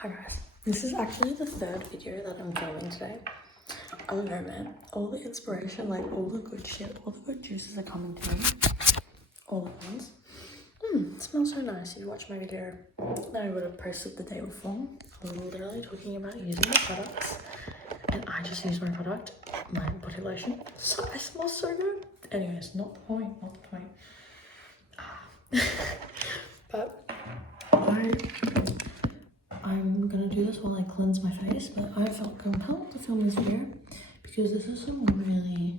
Hi guys, this is actually the third video that I'm filming today. I don't know, man, all the inspiration, like all the good shit, all the good juices are coming to me all at once. It smells so nice. If you watch my video that I would have posted the day before, I was literally talking about using my products, and I just used my product, my body lotion. So it smells so good. Anyways, not the point. But I'm gonna do this while I cleanse my face, but I felt compelled to film this video because this is some really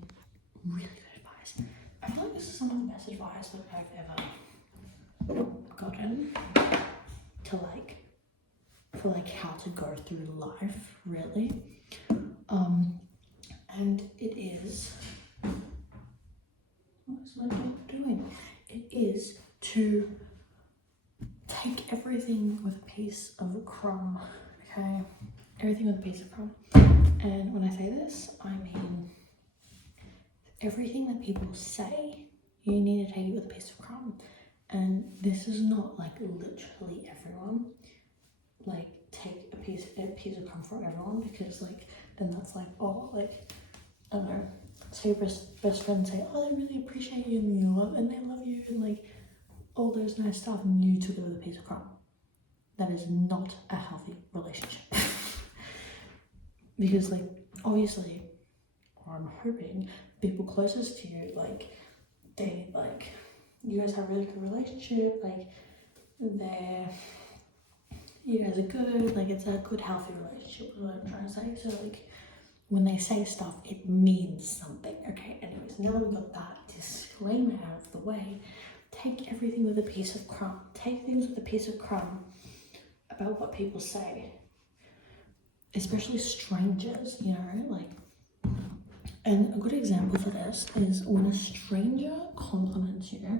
good advice. I feel like this is some of the best advice that I've ever gotten to for how to go through life, really. And it is, what's my dog doing? It is to take everything with a piece of crumb, okay? Everything with a piece of crumb. And when I say this, I mean everything that people say, you need to take it with a piece of crumb. And this is not like literally everyone. Like take a piece of crumb for everyone, because like then that's like, oh, like I don't know. So your best friend say, oh, they really appreciate you and they love you and like all those nice stuff, and you took it with a piece of crumb. That is not a healthy relationship. Because like obviously, or I'm hoping, people closest to you, like they like you guys have a really good relationship, like you guys are good, like it's a good healthy relationship is what I'm trying to say. So like when they say stuff, it means something. Okay, anyways, now we've got that disclaimer out of the way. Take everything with a piece of crumb. Take things with a piece of crumb about what people say, especially strangers, you know, like. And a good example for this is when a stranger compliments you,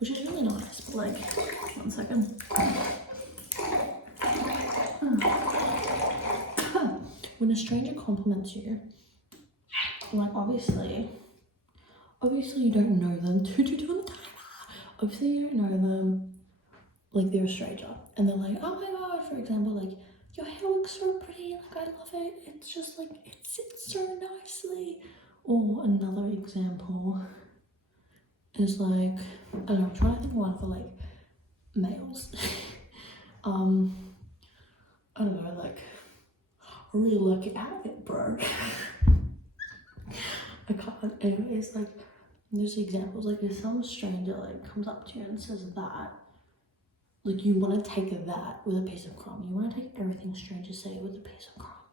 which is really nice, but like, 1 second. When a stranger compliments you, like obviously you don't know them. Obviously you don't know them, like they're a stranger, and they're like, oh my god, for example, like, your hair looks so pretty, like I love it, it's just like, it sits so nicely. Or another example is like, I don't know, I'm trying to think of one for like males. I don't know, like, I really like your outfit, bro. I can't, anyways, like, there's examples, like if some stranger like comes up to you and says that, like you want to take that with a piece of crumb. You want to take everything strangers say with a piece of crumb,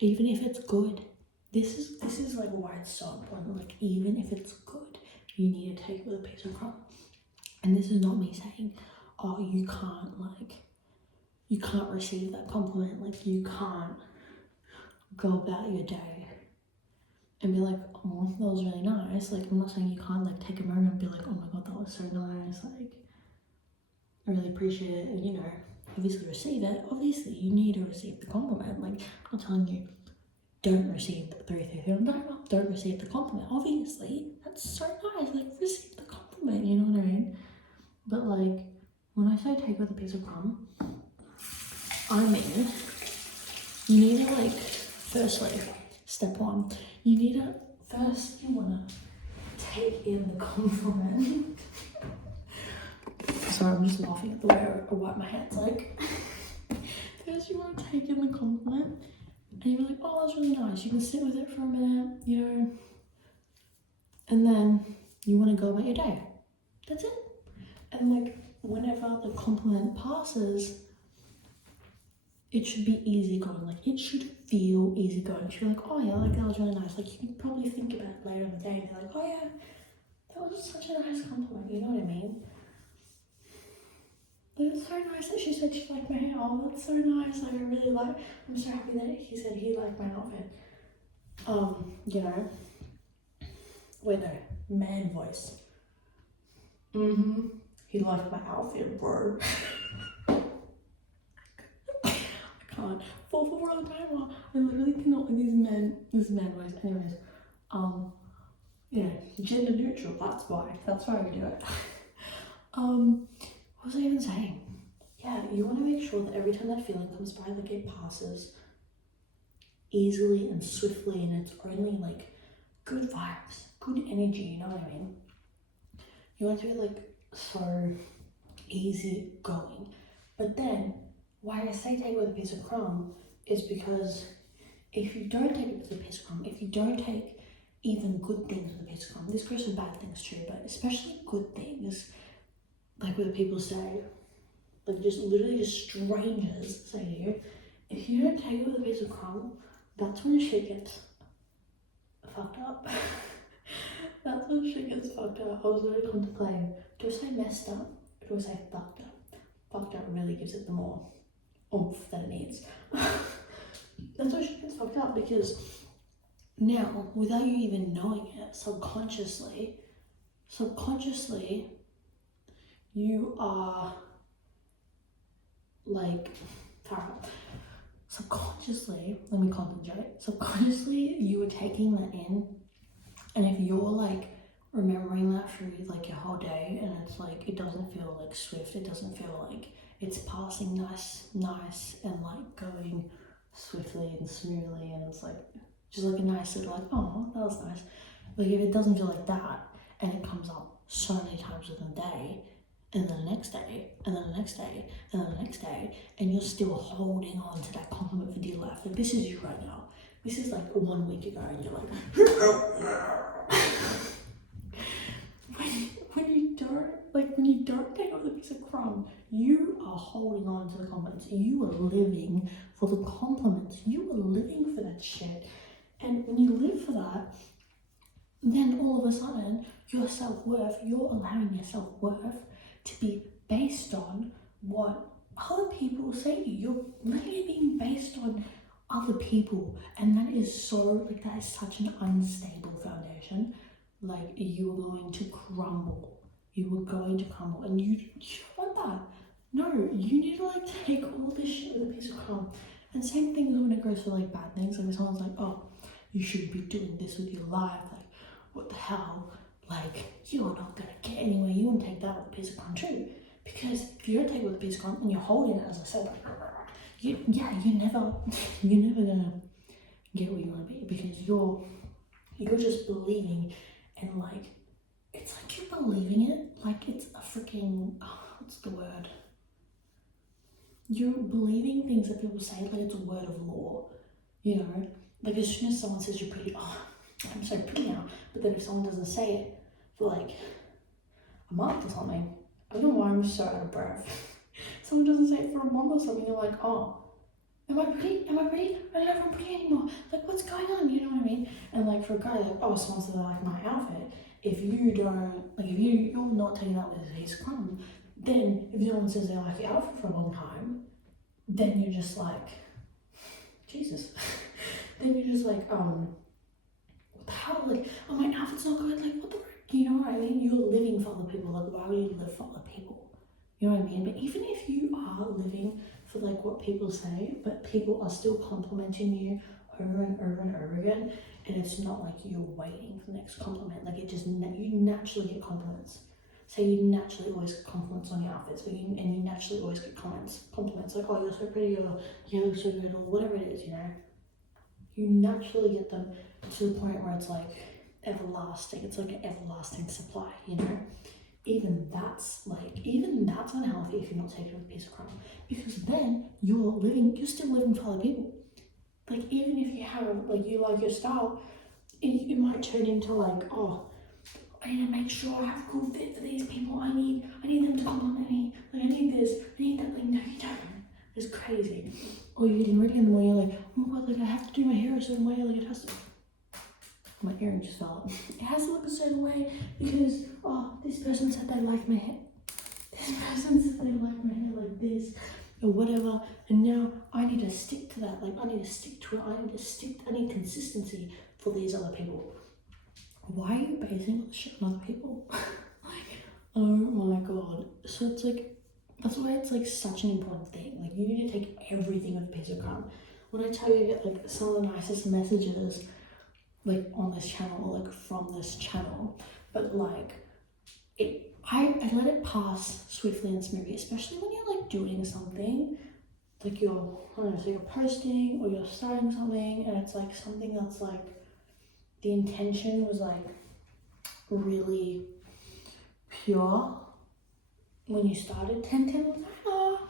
even if it's good. This is like why it's so important. Like even if it's good, you need to take it with a piece of crumb. And this is not me saying, oh, you can't receive that compliment. Like you can't go about your day and be like, oh, that was really nice. Like I'm not saying you can't like take a moment and be like, oh my god, that was so nice. Like I really appreciate it, and you know, obviously receive it. Obviously you need to receive the compliment. Like I'm not telling you don't receive the 333. Don't receive the compliment. Obviously that's so nice, like receive the compliment, you know what I mean? But like when I say take with a piece of crumb, I mean you need to like, firstly, step one, you need to you want to take in the compliment. Sorry, I'm just laughing at the way I wipe my hands. Like, first you want to take in the compliment, and you're like, oh, that's really nice. You can sit with it for a minute, you know, and then you want to go about your day. That's it. And like, whenever the compliment passes, it should be easy going. Like, it should feel easy going. You should be like, oh yeah, like that was really nice. Like, you can probably think about it later in the day and be like, oh yeah, that was such a nice compliment. You know what I mean? It's so nice that she said she liked my hair. Oh, that's so nice. Like, I'm so happy that he said he liked my outfit. You know. Wait, no. Man voice. He liked my outfit, bro. I can't. Fall for all the time. I literally cannot with this man voice. Anyways, yeah, gender neutral, that's why we do it. What was I even saying? yeah, you want to make sure that every time that feeling comes by, like it passes easily and swiftly, and it's only like good vibes, good energy, you know what I mean? You want to be like so easy going. But then, why I say take it with a piece of crumb is because if you don't take it with a piece of crumb, if you don't take even good things with a piece of crumb, this goes for bad things too, but especially good things, like what people say, like just literally just strangers say to you, if you don't take it with a piece of crumb, that's when shit gets fucked up. That's when shit gets fucked up. I was literally contemplating, do I say messed up or do I say fucked up? Fucked up really gives it the more oomph that it needs. That's why shit gets fucked up, because now, without you even knowing it, subconsciously, you are like, subconsciously, let me concentrate, subconsciously you are taking that in, and if you're like remembering that through like your whole day, and it's like, it doesn't feel like swift, it doesn't feel like it's passing nice and like going swiftly and smoothly, and it's like just like a nice little like, oh, that was nice. Like if it doesn't feel like that, and it comes up so many times within a day, and then the next day, and then the next day, and then the next day, and you're still holding on to that compliment for dear life. Like this is you right now. This is like 1 week ago, and you're like, when you don't take off the piece of crumb, you are holding on to the compliments. You are living for the compliments. You are living for that shit. And when you live for that, then all of a sudden, your self-worth, you're allowing your self-worth to be based on what other people say to you. You're literally being based on other people, and that is so, like, that is such an unstable foundation. Like, you are going to crumble. You are going to crumble, and you don't want that. No, you need to, like, take all this shit with a piece of crumb. And same thing when it goes for, like, bad things. Like, if someone's like, oh, you should be doing this with your life, like, what the hell? Like, you're not gonna get anywhere. You want to take that with a piece of crumb too. Because if you don't take it with a piece of crumb and you're holding it, as I said, like, you're never gonna get where you want to be, because you're just believing, and like, it's like you're believing it like it's a freaking, what's the word? You're believing things that people say like it's a word of law, you know? Like as soon as someone says you're pretty, oh, I'm so pretty now. But then if someone doesn't say it for like a month or something, I don't know why I'm so out of breath. Someone doesn't say it for a month or something, you're like, oh, am I pretty? I don't know if I'm pretty anymore. Like, what's going on? You know what I mean? And like for a guy, like, oh, someone said they like my outfit. If you don't, like, if you're not taking that with his crumb, then if no one says they like your outfit for a long time, then you're just like, Jesus. Then you're just like, what the hell? Like, oh, my outfit's not good. Like, what the frick? You know what I mean? You're living for other people. Like, why would you live for other people? You know what I mean? But even if you are living for like what people say, but people are still complimenting you over and over and over again, and it's not like you're waiting for the next compliment. Like, it just, you naturally get compliments. So you naturally always get compliments on your outfits, and you naturally always get compliments like, oh, you're so pretty, or you look so good, or whatever it is, you know. You naturally get them to the point where it's like everlasting. It's like an everlasting supply, you know. Even that's unhealthy if you're not taking it with a piece of crumb, because then you're still living for other people. Like, even if you have, like, you like your style, it might turn into like, oh, I need to make sure I have a cool fit for these people. I need them to compliment me. Like, I need this, I need that. Like, no, you don't. It's crazy. Or you're getting ready in the morning, you're like, oh my god, like, I have to do my hair a certain way. Like, it has to. My earring just fell out. It has to look a certain way because, oh, this person said they like my hair. This person said they like my hair like this, or whatever. And now I need to stick to that. Like, I need to stick to it. I need consistency for these other people. Why are you basing all the shit on other people? Like, oh my god. So it's like, that's why it's like such an important thing. Like, you need to take everything with a piece of crumb. When I tell you, I get like some of the nicest messages like on this channel, or like from this channel, but like I let it pass swiftly and smoothly, especially when you're like doing something, like you're, I don't know, so you're posting or you're starting something, and it's like something that's like the intention was like really pure when you started. 10 was like,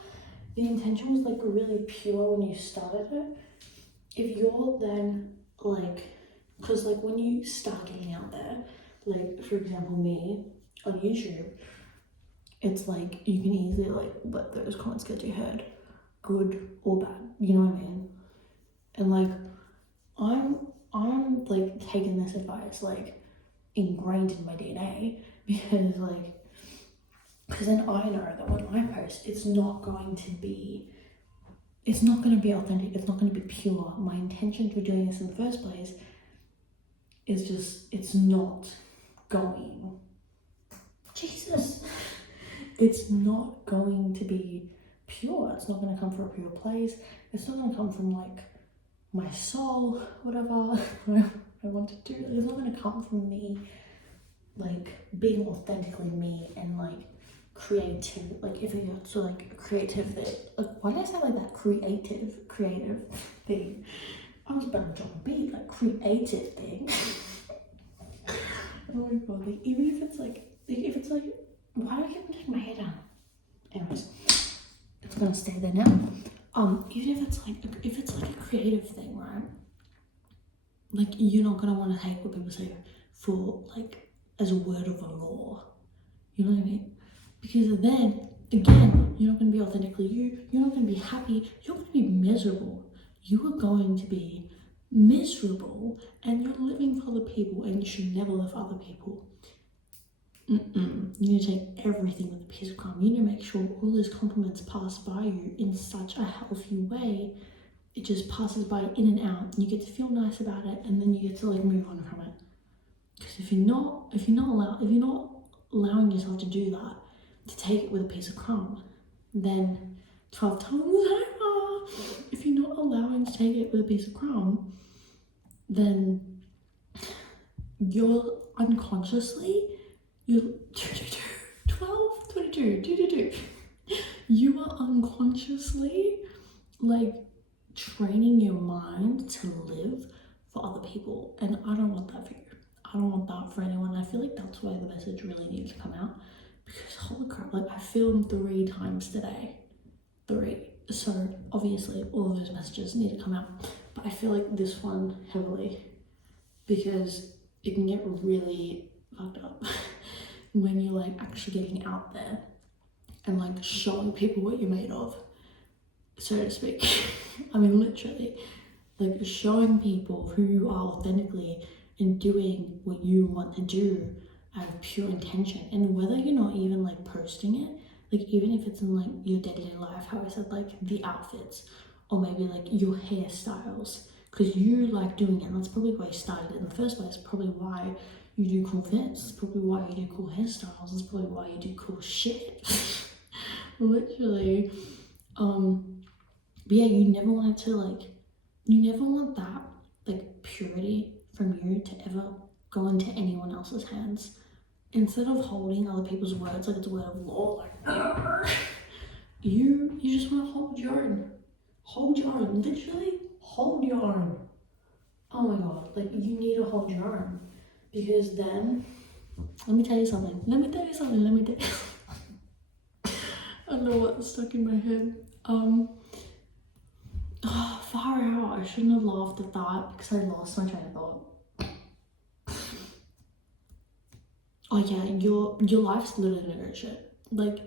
the intention was like really pure when you started it. If you're then like, because like when you start getting out there, like for example me on YouTube, it's like you can easily like let those comments get to your head, good or bad, you know what I mean? And like I'm like taking this advice like ingrained in my DNA because then I know that when I post, it's not going to be authentic, it's not going to be pure. My intention for doing this in the first place is just, it's not going, Jesus, it's not going to be pure. It's not going to come from a pure place. It's not going to come from like my soul, whatever I want to do. It's not going to come from me like being authentically me and like creative, like if it so like creative thing, like why did I say like that, creative thing? I was about to drop a beat, like creative thing. Oh my god, like even if it's like if it's like, why do I keep on taking my hair down? Anyways, it's gonna stay there now. Even if it's like a creative thing, right? Like you're not gonna want to take what people say for like as a word of a law. You know what I mean? Because then again, you're not gonna be authentically you, you're not gonna be happy, you're gonna be miserable. You are going to be miserable and you're living for other people and you should never live for other people. You need to take everything with a piece of calm. You need to make sure all those compliments pass by you in such a healthy way. It just passes by in and out. You get to feel nice about it, and then you get to like move on from it. Because if you're not allowing yourself to do that, to take it with a piece of crumb, then 12 times over. If you're not allowing to take it with a piece of crumb, then you're unconsciously, you're 12, 22, you are unconsciously like training your mind to live for other people, and I don't want that for you. I don't want that for anyone. I feel like that's why the message really needs to come out, because holy crap, like I filmed 3 times today. 3. So obviously all of those messages need to come out, but I feel like this one heavily, because it can get really fucked up when you're like actually getting out there and like showing people what you're made of, so to speak. I mean literally, like showing people who you are authentically and doing what you want to do out of pure intention. And whether you're not even like posting it, like even if it's in like your day-to-day life, how I said like the outfits, or maybe like your hairstyles, because you like doing it, and that's probably why you started it in the first place. Probably why you do cool fits, it's probably why you do cool hairstyles, it's probably why you do cool shit. Literally. But yeah, you never want that like purity from you to ever go into anyone else's hands. Instead of holding other people's words like it's a word of law, like you just want to hold your own. Hold your own. Literally hold your own. Oh my god, like you need to hold your own, because then let me tell you something. I don't know what's stuck in my head. Far out. I shouldn't have laughed at that because I lost my train of thought. Oh yeah, your life's literally no shit. Like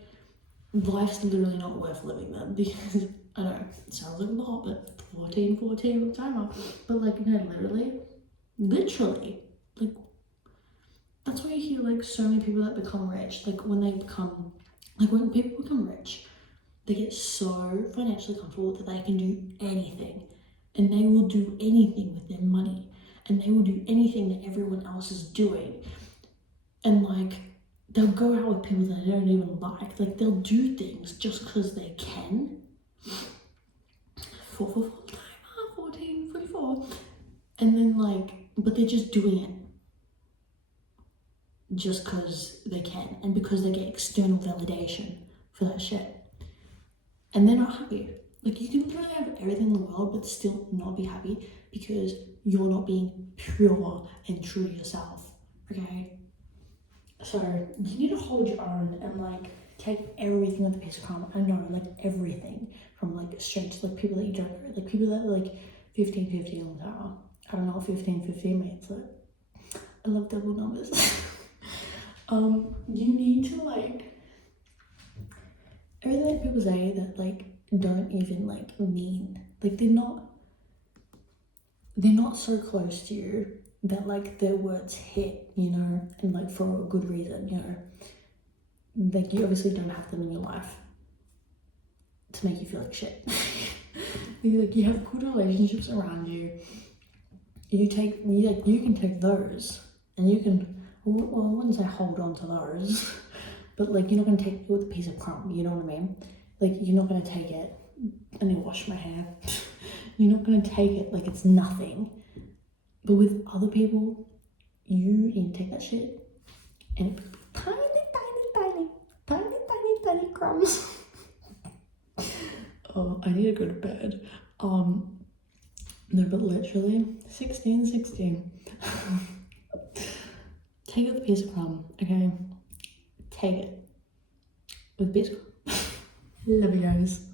life's literally not worth living then, because I know it sounds like a lot, but 14 with timer. But like no, literally, like that's why you hear like so many people that become rich. Like when people become rich, they get so financially comfortable that they can do anything, and they will do anything with their money, and they will do anything that everyone else is doing. And like they'll go out with people that they don't even like they'll do things just because they can. 14:44, and then like, but they're just doing it. just because they can and because they get external validation for that shit. And they're not happy. Like, you can literally have everything in the world but still not be happy because you're not being pure and true to yourself, okay? So you need to hold your own and like take everything with a piece of calm. I know, like everything from like straight to like people that you don't know, like people that are like 15-50 on the tower. I don't know what 15-50 means, but I love double numbers. You need to like everything that people say that like don't even like mean, like they're not so close to you that like their words hit, you know, and like for a good reason, you know. Like you obviously don't have them in your life to make you feel like shit. Like you have good relationships around you. You can take those and you can, well, I wouldn't say hold on to those, but like you're not gonna take it with a piece of crumb, you know what I mean? Like you're not gonna take it, I need to wash my hair. You're not gonna take it like it's nothing. But with other people, you need to take that shit and tiny, tiny, tiny, tiny, tiny, tiny crumbs. Oh, I need to go to bed. No, but literally 16. Take it with a piece of crumb, okay? Take it with a piece of crumb. Love you guys.